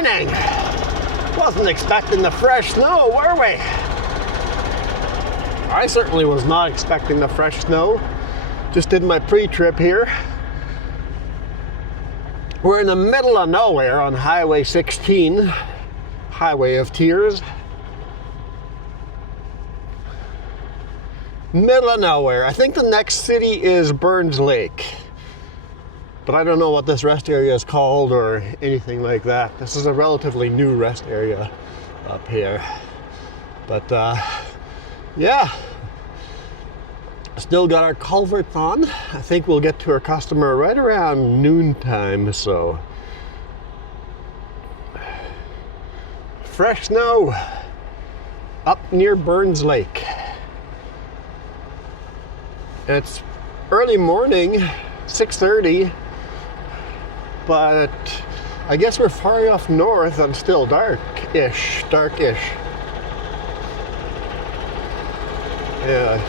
morning. Wasn't expecting the fresh snow, were we? I certainly was not expecting the fresh snow. Just did my pre-trip here. We're in the middle of nowhere on Highway 16, Highway of Tears. Middle of nowhere. I think the next city is Burns Lake. But I don't know what this rest area is called or anything like that. This is a relatively new rest area up here. But yeah, still got our culverts on. I think we'll get to our customer right around noontime, so. Fresh snow up near Burns Lake. It's early morning, 6:30. But I guess we're far enough north and still darkish. Yeah,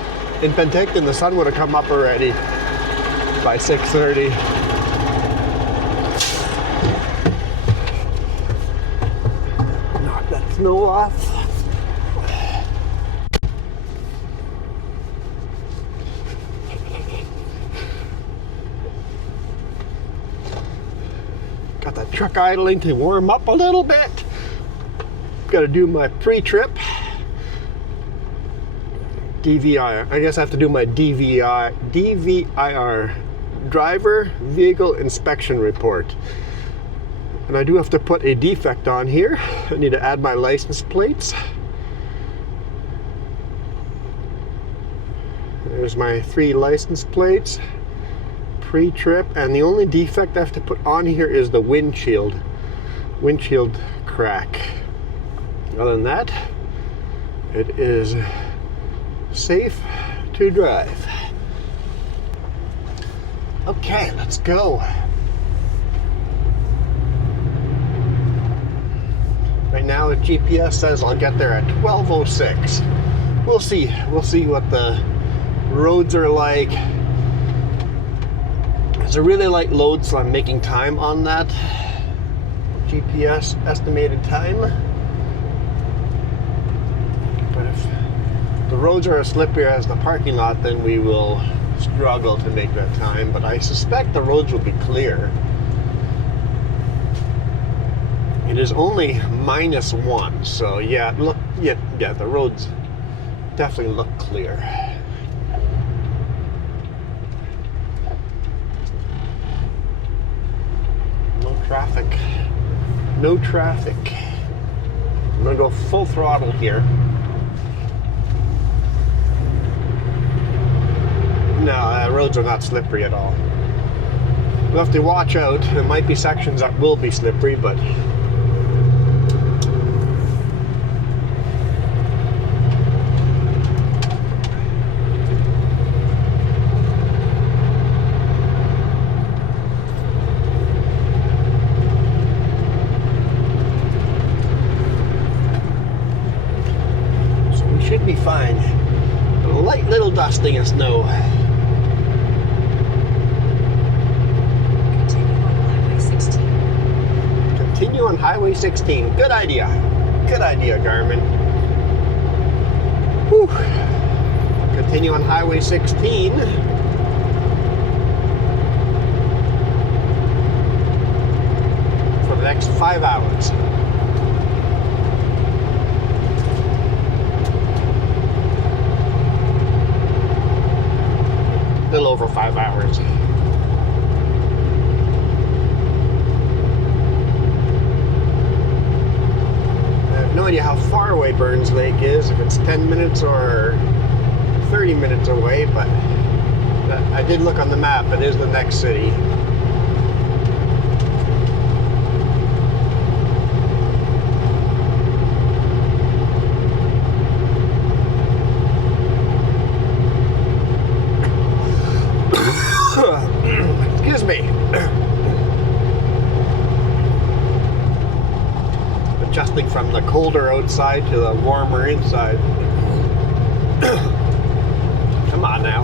in Penticton the sun would have come up already by 6:30. Knock that snow off. Got that truck idling to warm up a little bit. Got to do my pre-trip. DVIR. I guess I have to do my DVIR, Driver Vehicle Inspection Report. And I do have to put a defect on here. I need to add my license plates. There's my 3 license plates. Pre-trip, and the only defect I have to put on here is the windshield crack. Other than that, it is safe to drive. Okay, let's go. Right now the GPS says I'll get there at 12:06. We'll see what the roads are like. It's a really light load, so I'm making time on that GPS estimated time. But if the roads are as slippery as the parking lot, then we will struggle to make that time. But I suspect the roads will be clear. It is only -1, so yeah, the roads definitely look clear. No traffic. I'm gonna go full throttle here. No, roads are not slippery at all. We'll have to watch out. There might be sections that will be slippery, but be fine. A light little dusting of snow. Continue on Highway 16. Good idea. Good idea, Garmin. Whew. Continue on Highway 16. For the next 5 hours. A little over 5 hours. I have no idea how far away Burns Lake is, if it's 10 minutes or 30 minutes away, but I did look on the map. It is the next city. Excuse me. Adjusting from the colder outside to the warmer inside. Come on now.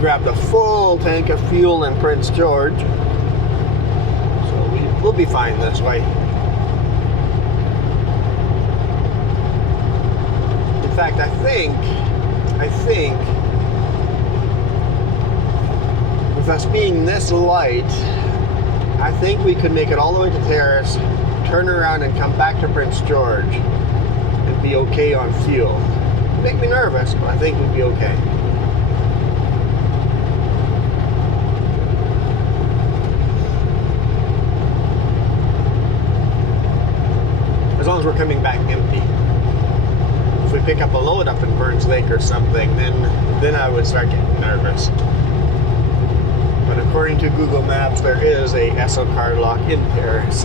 grabbed a full tank of fuel in Prince George, so we'll be fine this way. In fact, I think with us being this light, I think we could make it all the way to Terrace, turn around and come back to Prince George and be okay on fuel. It'd make me nervous, but I think we'd be okay. As long as we're coming back empty. If we pick up a load up in Burns Lake or something, then I would start getting nervous. But according to Google Maps, there is a Esso card lock in Paris.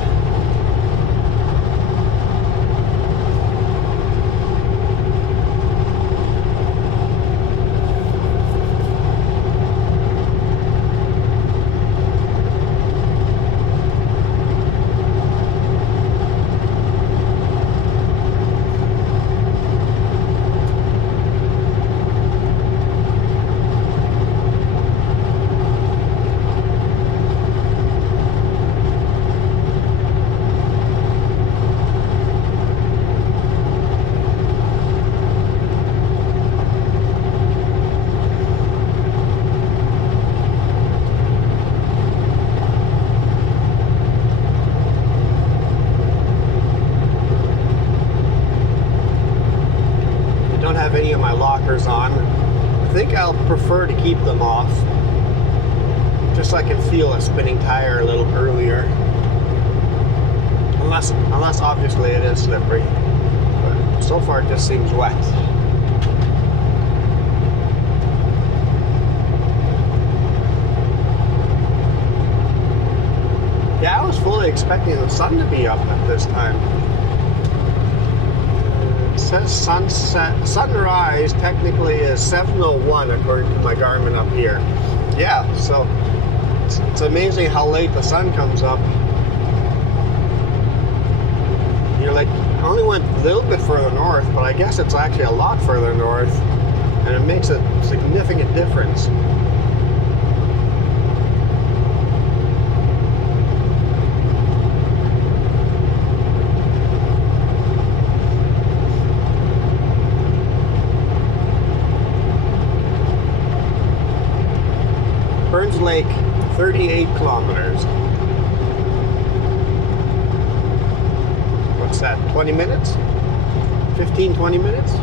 Any of my lockers on. I think I'll prefer to keep them off, just so I can feel a spinning tire a little earlier. Unless obviously it is slippery. But so far it just seems wet. Yeah, I was fully expecting the sun to be up at this time. Says sunrise technically is 7:01 according to my Garmin up here. Yeah, so it's amazing how late the sun comes up. You're like, I only went a little bit further north, but I guess it's actually a lot further north, and it makes a significant difference. Burns Lake, 38 kilometers. What's that, 20 minutes? 15, 20 minutes?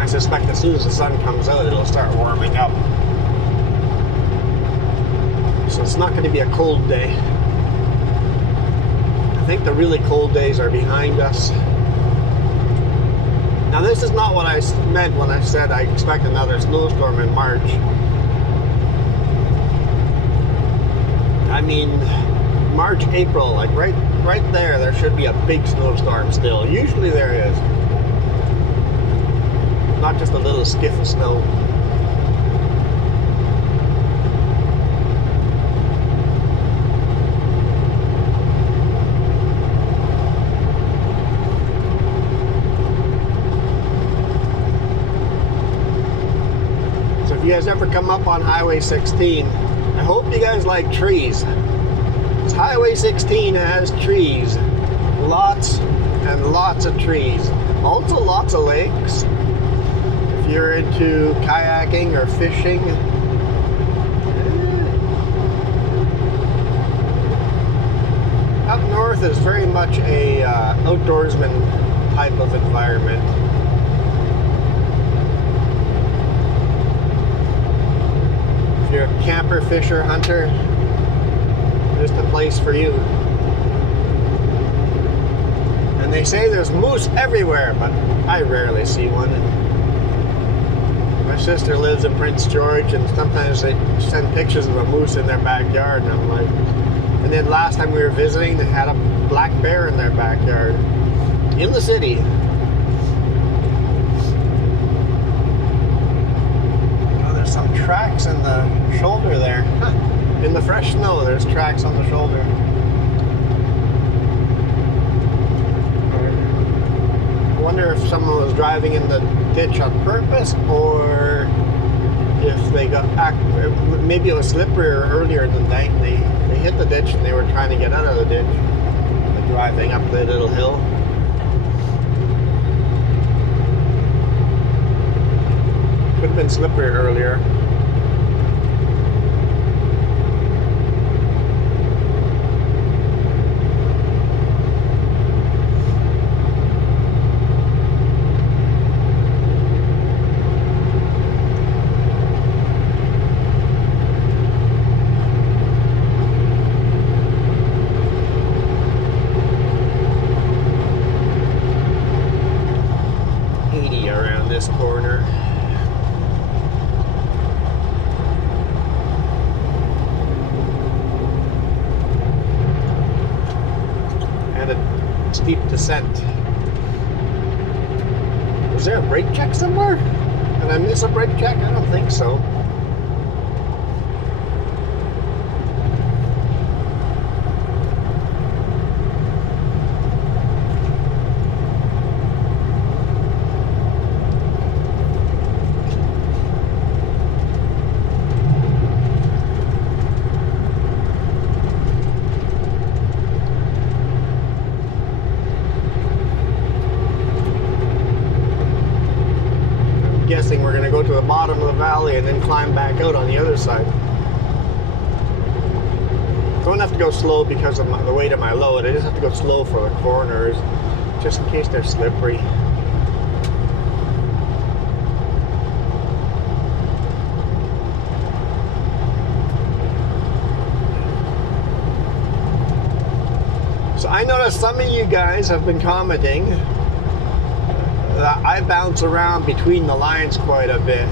I suspect as soon as the sun comes out, it'll start warming up. So it's not going to be a cold day. I think the really cold days are behind us. Now this is not what I meant when I said I expect another snowstorm in March. I mean, March, April, like right there should be a big snowstorm still. Usually there is. Not just a little skiff of snow. So if you guys ever come up on Highway 16, I hope you guys like trees. Because Highway 16 has trees. Lots and lots of trees. Also lots of lakes. If you're into kayaking or fishing, up north is very much a outdoorsman type of environment. If you're a camper, fisher, hunter, there's the place for you. And they say there's moose everywhere, but I rarely see one. My sister lives in Prince George, and sometimes they send pictures of a moose in their backyard, and I'm like, and then last time we were visiting, they had a black bear in their backyard. in the city. Oh, there's some tracks in the shoulder there. Huh. In the fresh snow, there's tracks on the shoulder. I wonder if someone was driving in the ditch on purpose, or if they got maybe it was slipperier earlier in the night and they hit the ditch and they were trying to get out of the ditch, driving up the little hill. Could have been slippery earlier. This corner. And a steep descent. Was there a brake check somewhere? Did I miss a brake check? I don't think so. Guessing we're going to go to the bottom of the valley and then climb back out on the other side. Don't have to go slow because of the weight of my load. I just have to go slow for the corners, just in case they're slippery. So I noticed some of you guys have been commenting I bounce around between the lines quite a bit.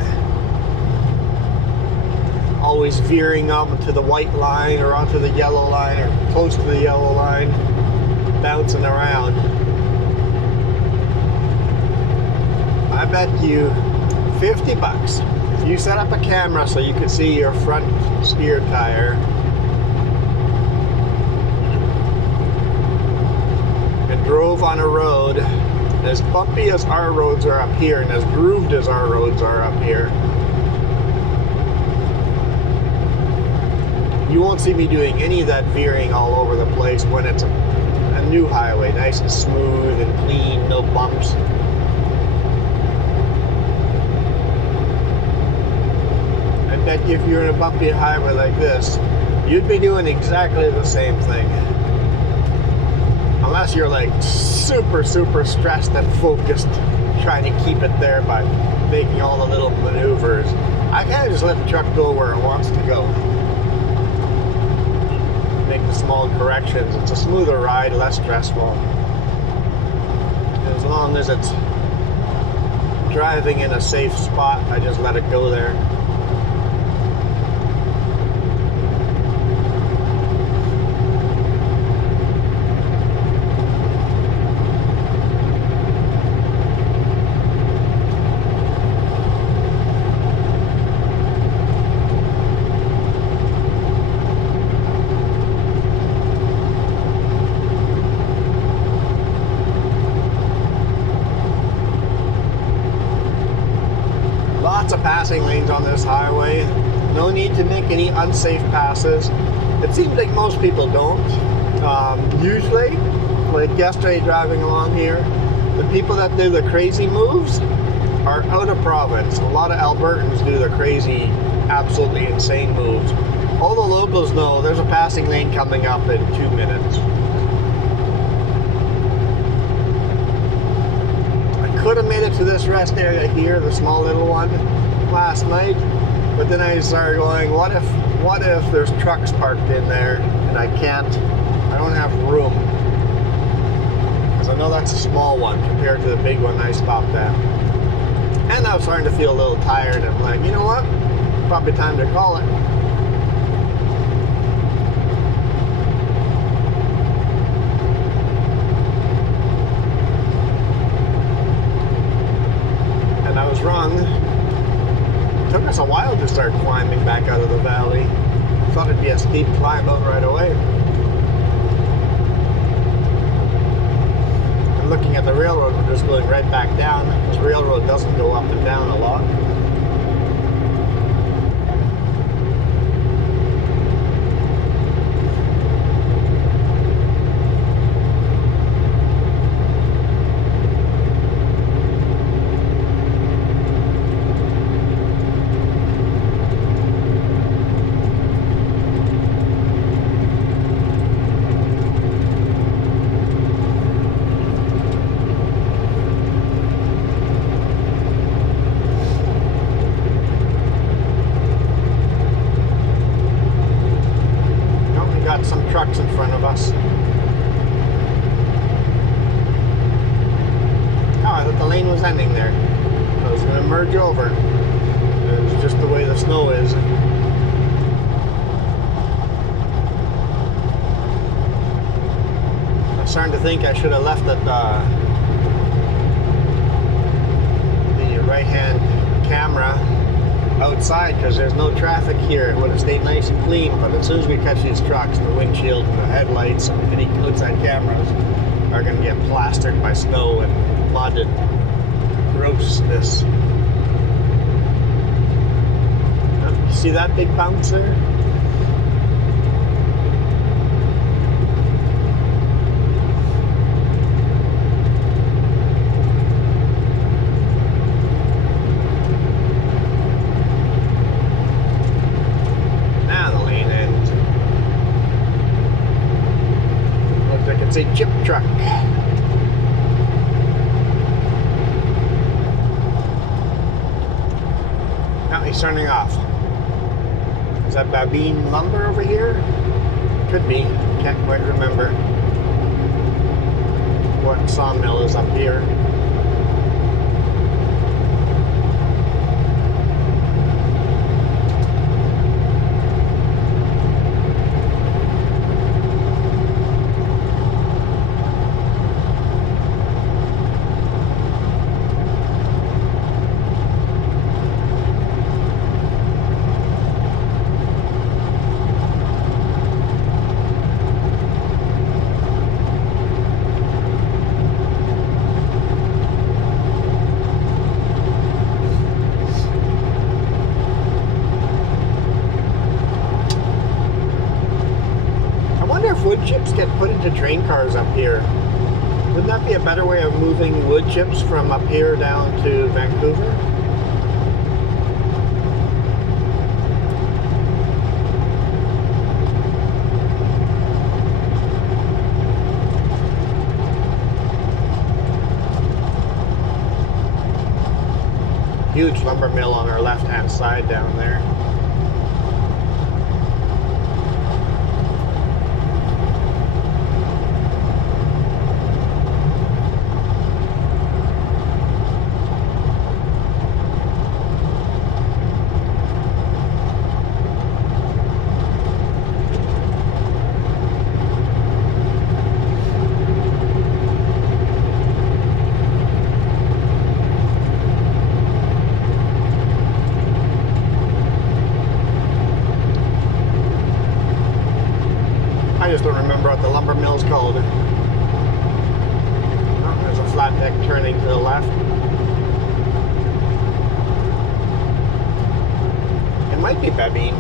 Always veering up to the white line or onto the yellow line or close to the yellow line, bouncing around. I bet you $50 if you set up a camera so you could see your front steer tire and drove on a road as bumpy as our roads are up here and as grooved as our roads are up here, you won't see me doing any of that veering all over the place when it's a new highway, nice and smooth and clean, no bumps. I bet you if you're in a bumpy highway like this, you'd be doing exactly the same thing. Unless you're like super stressed and focused, trying to keep it there by making all the little maneuvers. I kind of just let the truck go where it wants to go. Make the small corrections. It's a smoother ride, less stressful. As long as it's driving in a safe spot, I just let it go there. Lots of passing lanes on this highway. No need to make any unsafe passes. It seems like most people don't. Usually, like yesterday driving along here, the people that do the crazy moves are out of province. A lot of Albertans do the crazy, absolutely insane moves. All the locals know there's a passing lane coming up in 2 minutes. Could have made it to this rest area here, the small little one, last night, but then I started going, what if there's trucks parked in there and I don't have room, because I know that's a small one compared to the big one I stopped at. And I was starting to feel a little tired, and I'm like, you know what, probably time to call it. start climbing back out of the valley. Thought it'd be a steep climb out right away. And looking at the railroad, we're just going right back down, because railroad doesn't go up and down a lot. Some trucks in front of us. Oh, I thought the lane was ending there. I was going to merge over. It's just the way the snow is. I'm starting to think I should have left at the right-hand camera outside, because there's no traffic here. It would have stayed nice and clean, but as soon as we catch these trucks, the windshield and the headlights and any outside cameras are going to get plastered by snow and mud and grossness. You see that big bounce there? It's a chip truck. Now he's turning off. Is that Babine Lumber over here? Could be. Can't quite remember what sawmill is up here. Wood chips get put into train cars up here. Wouldn't that be a better way of moving wood chips from up here down to Vancouver? Huge lumber mill on our left-hand side down there. I just don't remember what the lumber mill's called. Oh, there's a flat deck turning to the left. It might be Babine.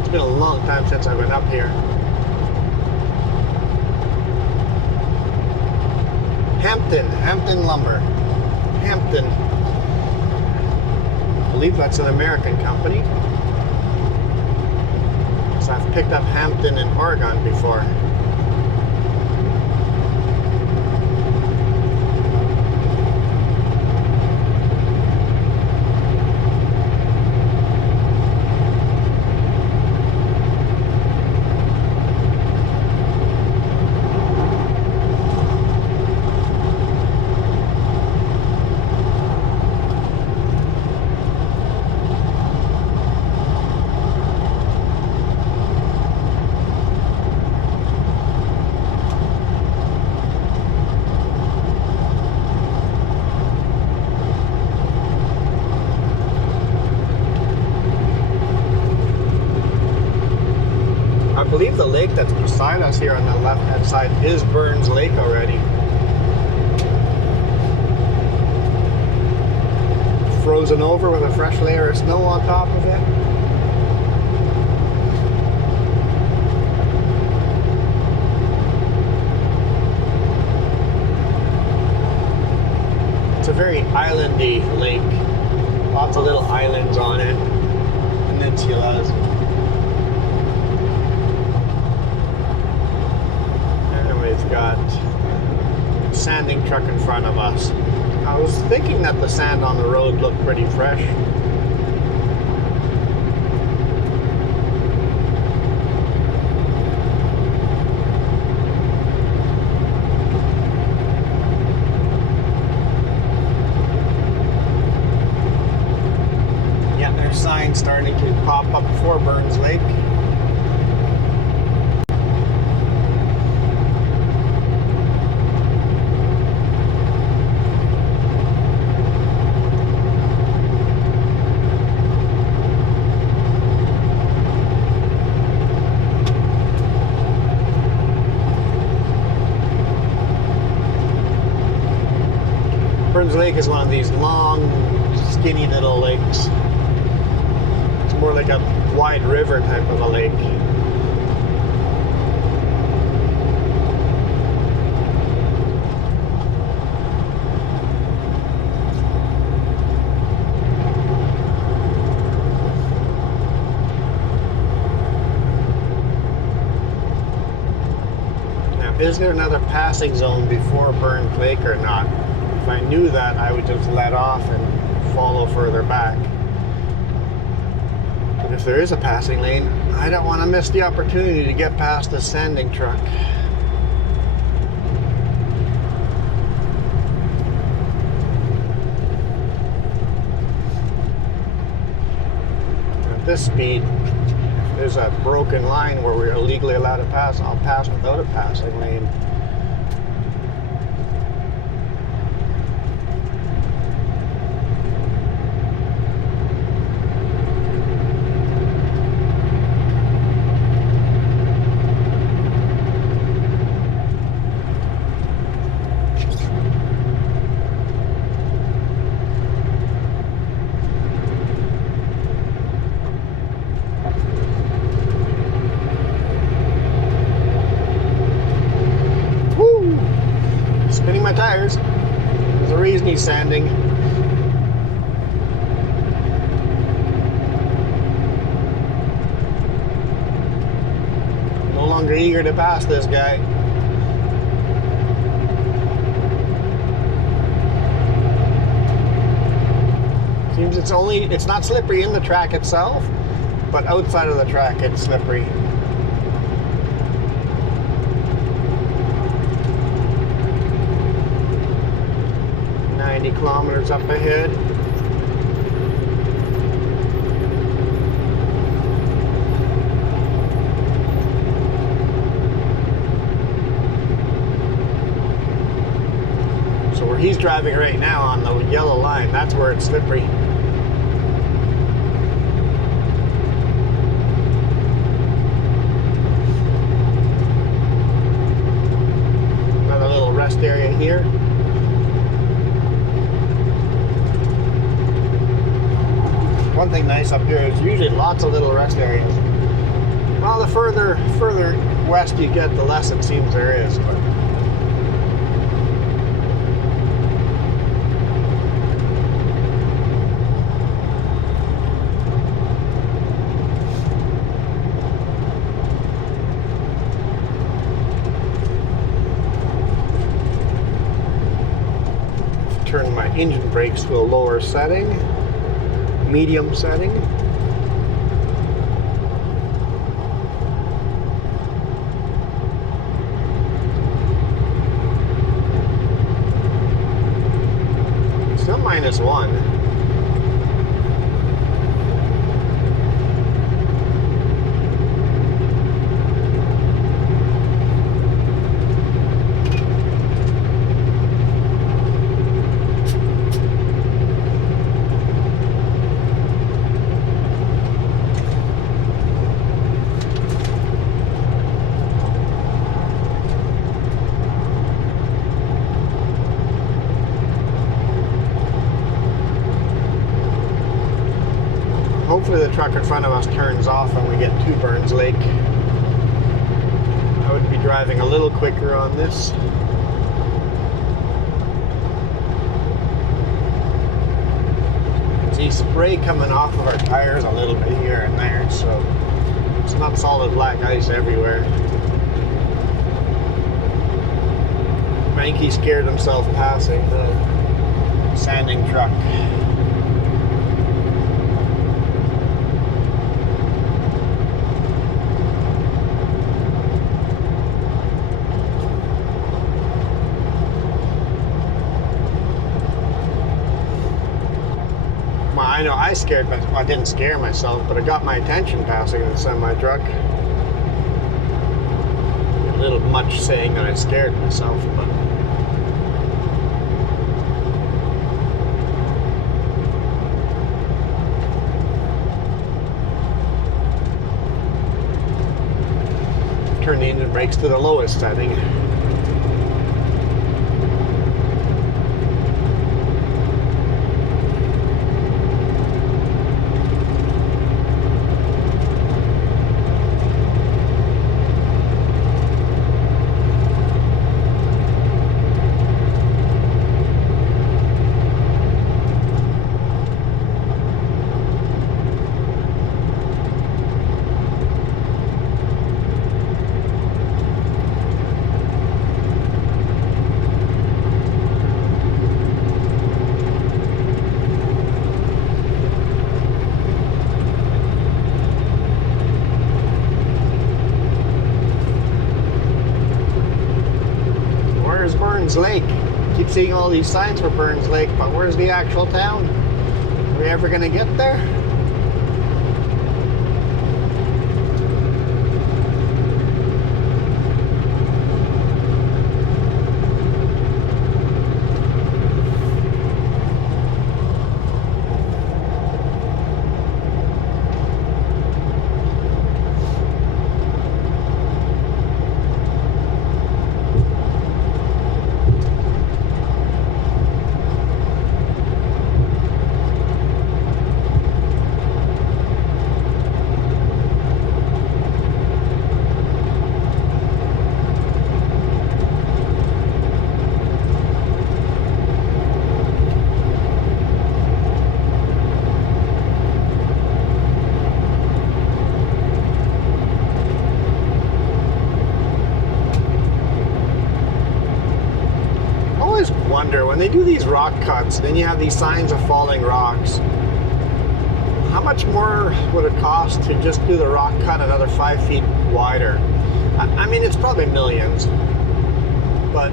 It's been a long time since I've been up here. Hampton Lumber. Hampton. I believe that's an American company. So I've picked up Hampton in Oregon before. beside us here on the left-hand side is Burns Lake already. Frozen over with a fresh layer of snow on top of it. It's a very islandy lake. Lots of little islands on it, peninsulas. And we've got a sanding truck in front of us. I was thinking that the sand on the road looked pretty fresh. Yeah, there's signs starting to pop up for Burns Lake. Burns Lake is one of these long, skinny little lakes. It's more like a wide river type of a lake. Now, is there another passing zone before Burns Lake or not? If I knew that, I would just let off and follow further back. But if there is a passing lane, I don't want to miss the opportunity to get past the sanding truck. At this speed, if there's a broken line where we're illegally allowed to pass, I'll pass without a passing lane. Spinning my tires. There's a reason he's sanding. No longer eager to pass this guy. Seems it's not slippery in the track itself, but outside of the track it's slippery. 90 kilometers up ahead. So where he's driving right now on the yellow line, that's where it's slippery. Another little rest area here. One thing nice up here is usually lots of little rest areas. Well, the further west you get, the less it seems there is. But turn my engine brakes to a lower setting. Medium setting. Still -1. hopefully the truck in front of us turns off when we get to Burns Lake. I would be driving a little quicker on this. See spray coming off of our tires a little bit here and there, so it's not solid black ice everywhere. Frankie scared himself passing the sanding truck. Well, I know I scared myself. I didn't scare myself, but it got my attention passing the semi truck. A little much saying that I scared myself, but. Turn the engine brakes to the lowest setting. Burns Lake. Keep seeing all these signs for Burns Lake, but where's the actual town? Are we ever gonna get there? Wonder when they do these rock cuts, then you have these signs of falling rocks. How much more would it cost to just do the rock cut another 5 feet wider? I mean, it's probably millions, but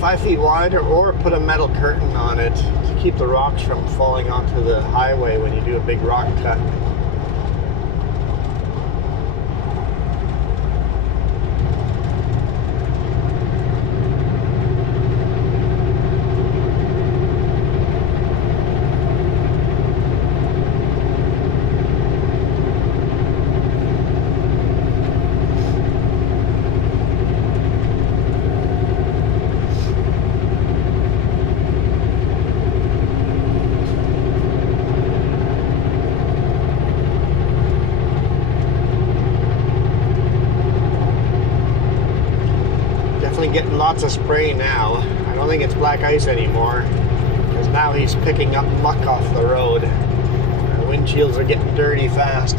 5 feet wider, or put a metal curtain on it to keep the rocks from falling onto the highway when you do a big rock cut. Getting lots of spray now. I don't think it's black ice anymore, because now he's picking up muck off the road. The windshields are getting dirty fast.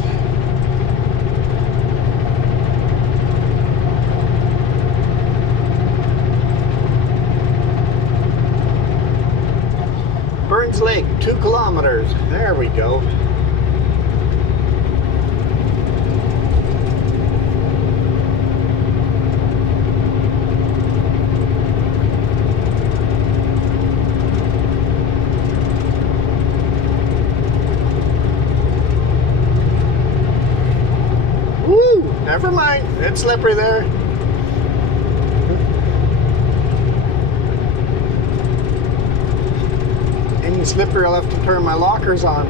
Burns Lake, 2 kilometers. There we go. Never mind, it's slippery there. Any slippery, I'll have to turn my lockers on.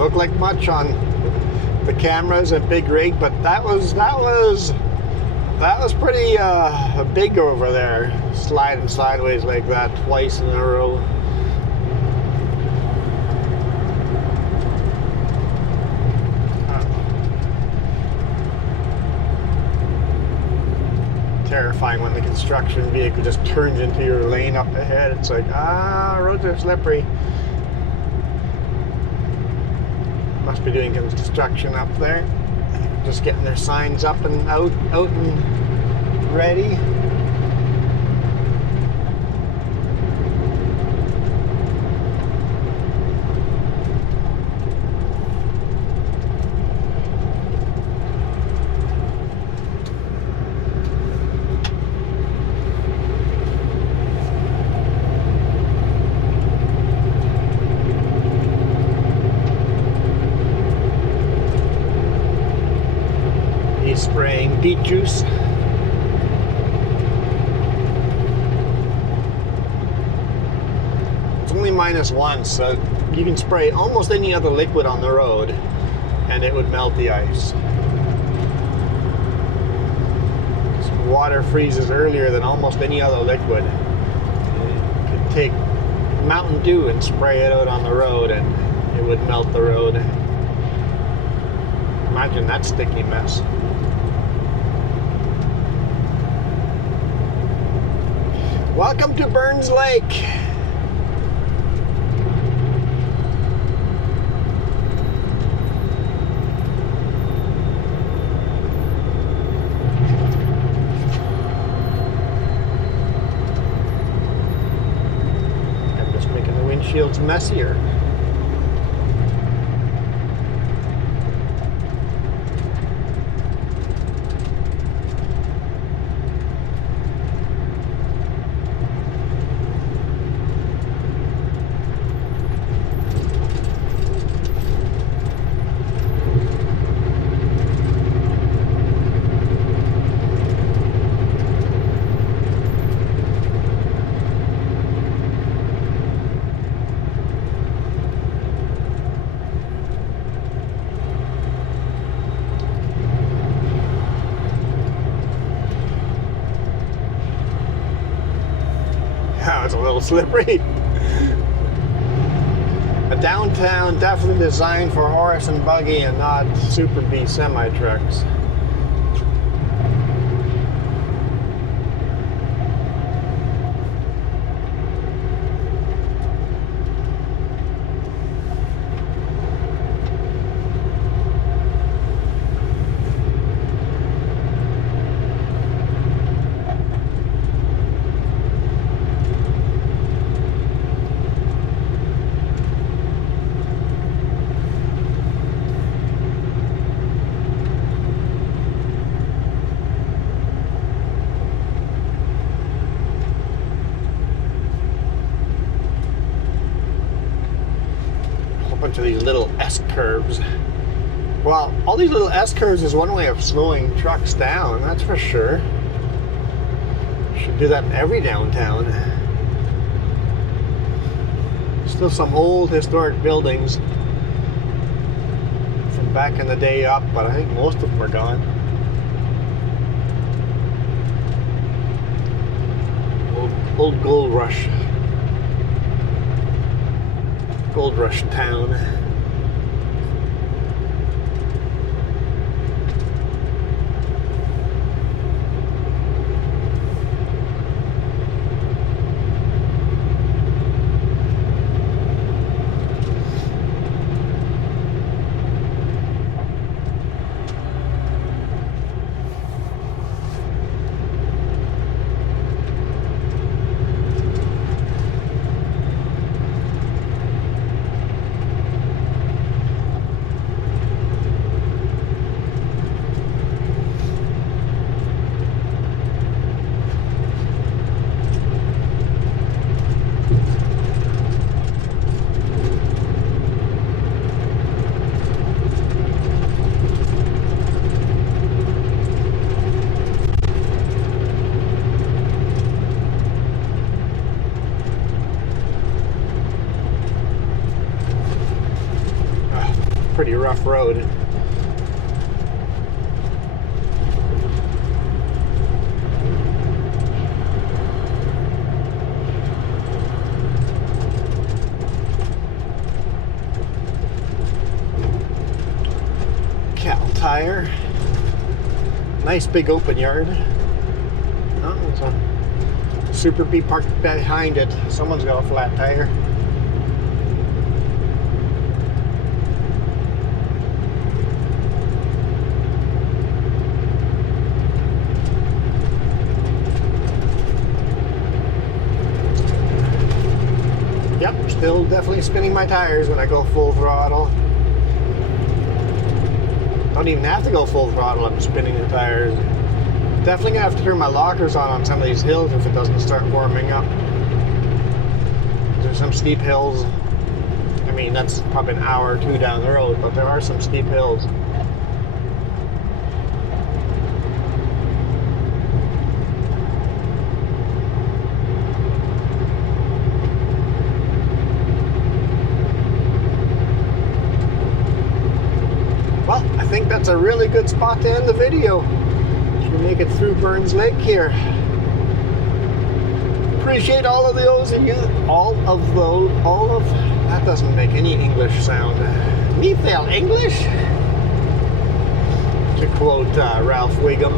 look like much on the cameras and big rig, but that was pretty big over there, sliding sideways like that twice in a row. Terrifying when the construction vehicle just turns into your lane up ahead. It's like, roads are slippery. Must be doing construction up there. Just getting their signs up and out and ready. Spraying beet juice. It's only -1, so you can spray almost any other liquid on the road and it would melt the ice. So water freezes earlier than almost any other liquid. You could take Mountain Dew and spray it out on the road and it would melt the road. Imagine that sticky mess. Welcome to Burns Lake. I'm just making the windshields messier. It's a little slippery. A downtown definitely designed for horse and buggy and not Super B semi-trucks. Bunch of these little S-curves. Well, all these little S-curves is one way of slowing trucks down, that's for sure. Should do that in every downtown. Still some old historic buildings from back in the day up, but I think most of them are gone. Old gold rush town. rough road. Cal tire. Nice big open yard. Oh, there's a Super B parked behind it. Someone's got a flat tire. Yep, still definitely spinning my tires when I go full throttle. Don't even have to go full throttle, I'm spinning the tires. Definitely gonna have to turn my lockers on some of these hills if it doesn't start warming up. There's some steep hills. I mean, that's probably an hour or two down the road, but there are some steep hills. Well, I think that's a really good spot to end the video. We make it through Burns Lake here. Appreciate all of those of you, that doesn't make any English sound. Me fail English? To quote Ralph Wiggum.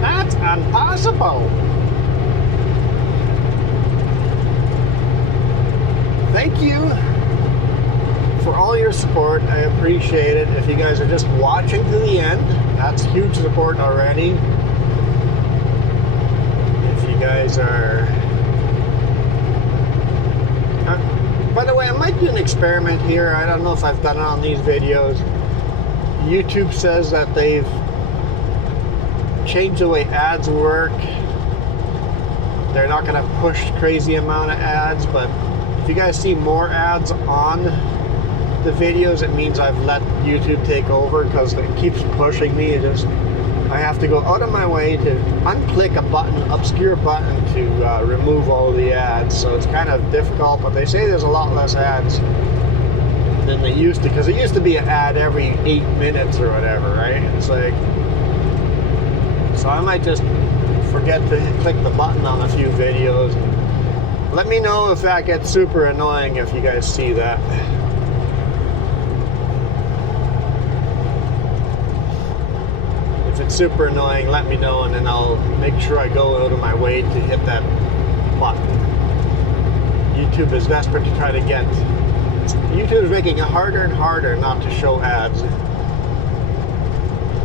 That's impossible. Thank you for all your support. I appreciate it. If you guys are just watching to the end, that's huge support already. If you guys are... by the way, I might do an experiment here. I don't know if I've done it on these videos. YouTube says that they've changed the way ads work. They're not going to push crazy amount of ads, but if you guys see more ads on the videos, it means I've let YouTube take over because it keeps pushing me. I have to go out of my way to unclick a button, obscure button, to remove all the ads. So it's kind of difficult, but they say there's a lot less ads than they used to, because it used to be an ad every 8 minutes or whatever, right? It's like, so I might just forget to click the button on a few videos. Let me know if that gets super annoying if you guys see that. If it's super annoying, let me know, and then I'll make sure I go out of my way to hit that button. YouTube is desperate to try to get... YouTube is making it harder and harder not to show ads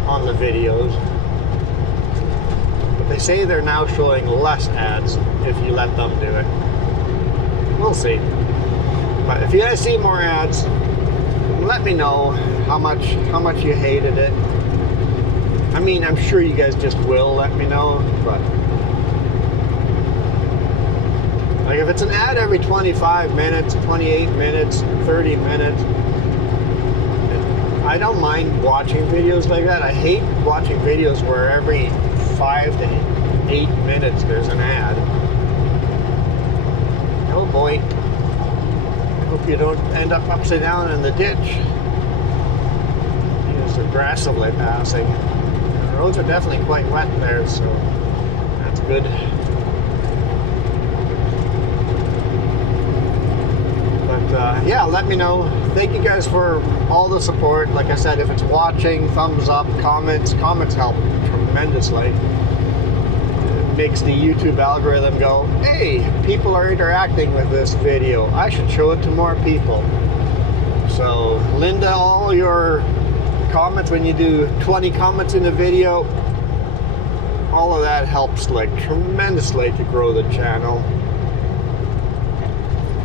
on the videos. But they say they're now showing less ads if you let them do it. We'll see. But if you guys see more ads, let me know how much you hated it. I mean, I'm sure you guys just will let me know, but like if it's an ad every 25 minutes, 28 minutes, 30 minutes, I don't mind watching videos like that. I hate watching videos where every 5 to 8 minutes there's an ad. Oh boy. I hope you don't end up upside down in the ditch. He is aggressively passing. The roads are definitely quite wet there, so that's good. But yeah, let me know. Thank you guys for all the support. Like I said, if it's watching, thumbs up, comments help tremendously. It makes the YouTube algorithm go, hey, people are interacting with this video. I should show it to more people. So, Linda, all your comments, when you do 20 comments in a video, all of that helps like tremendously to grow the channel.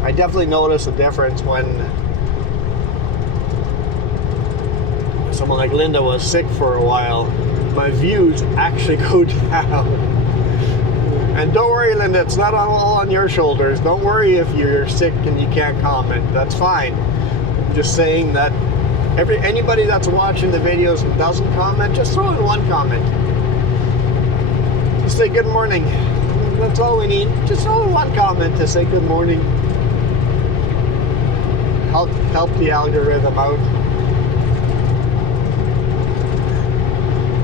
I definitely notice a difference when someone like Linda was sick for a while. My views actually go down. And don't worry, Linda, it's not all on your shoulders. Don't worry if you're sick and you can't comment. That's fine. I'm just saying that anybody that's watching the videos and doesn't comment, just throw in one comment. Just say good morning. That's all we need. Just throw in one comment to say good morning. help the algorithm out.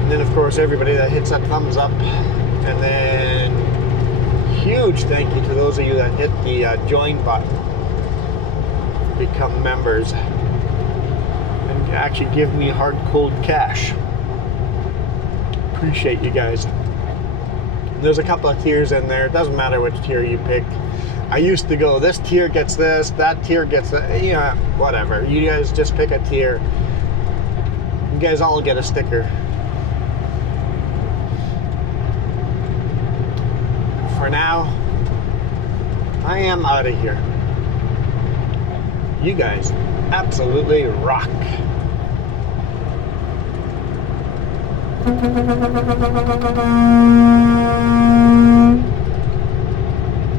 And then of course everybody that hits that thumbs up, and then huge thank you to those of you that hit the join button, become members, and actually give me hard cold cash. Appreciate you guys. There's a couple of tiers in there. It doesn't matter which tier you pick. I used to go, this tier gets this, that tier gets that, yeah, whatever. You guys just pick a tier. You guys all get a sticker. For now, I am out of here. You guys absolutely rock.